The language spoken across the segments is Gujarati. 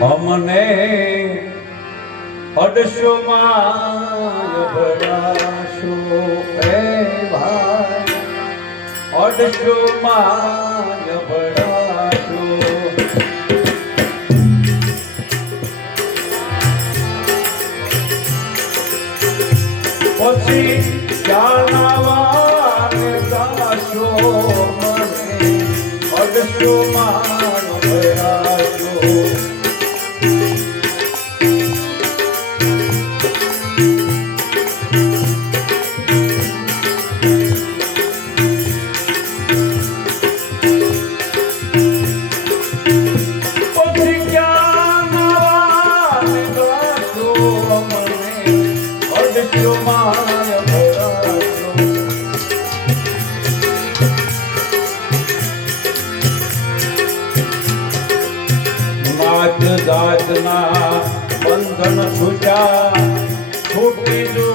અમને અડશો માભરાશો એ ભાઈ. અડશો માભરાશો પછી જાણવાને દાશો મને અડશો મા જાતના બંધન છૂટ્યા છૂટી જો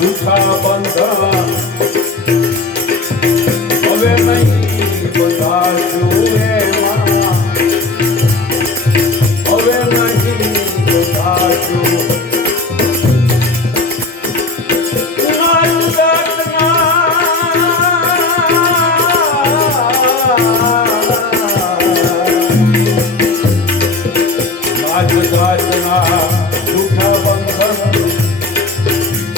જૂઠા બંધન. હવે નહીં બધા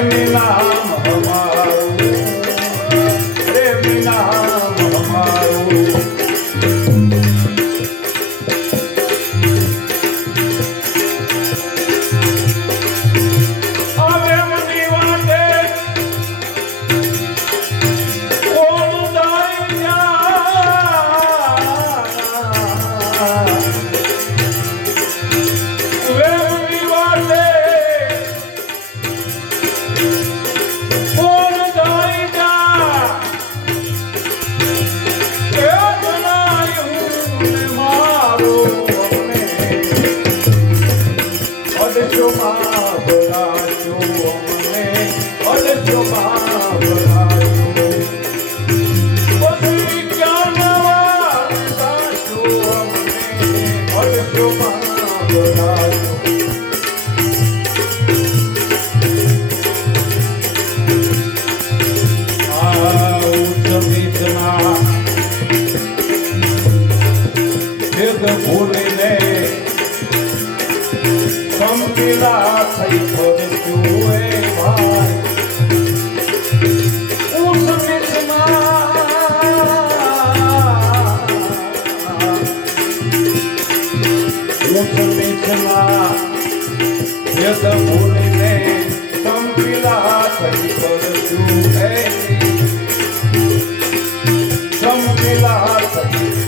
मिला ભેદ ભૂલીને સમકેલા થઈ ફરજ્યું એ ભાઈ ભેદ ભૂલીને સમકેલા થઈ ફરજ્યું હે સમકેલા થઈ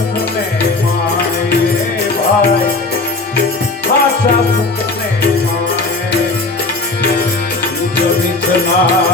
아.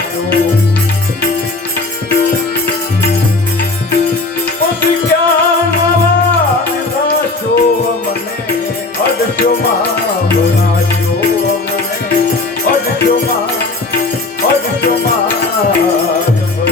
Senhor.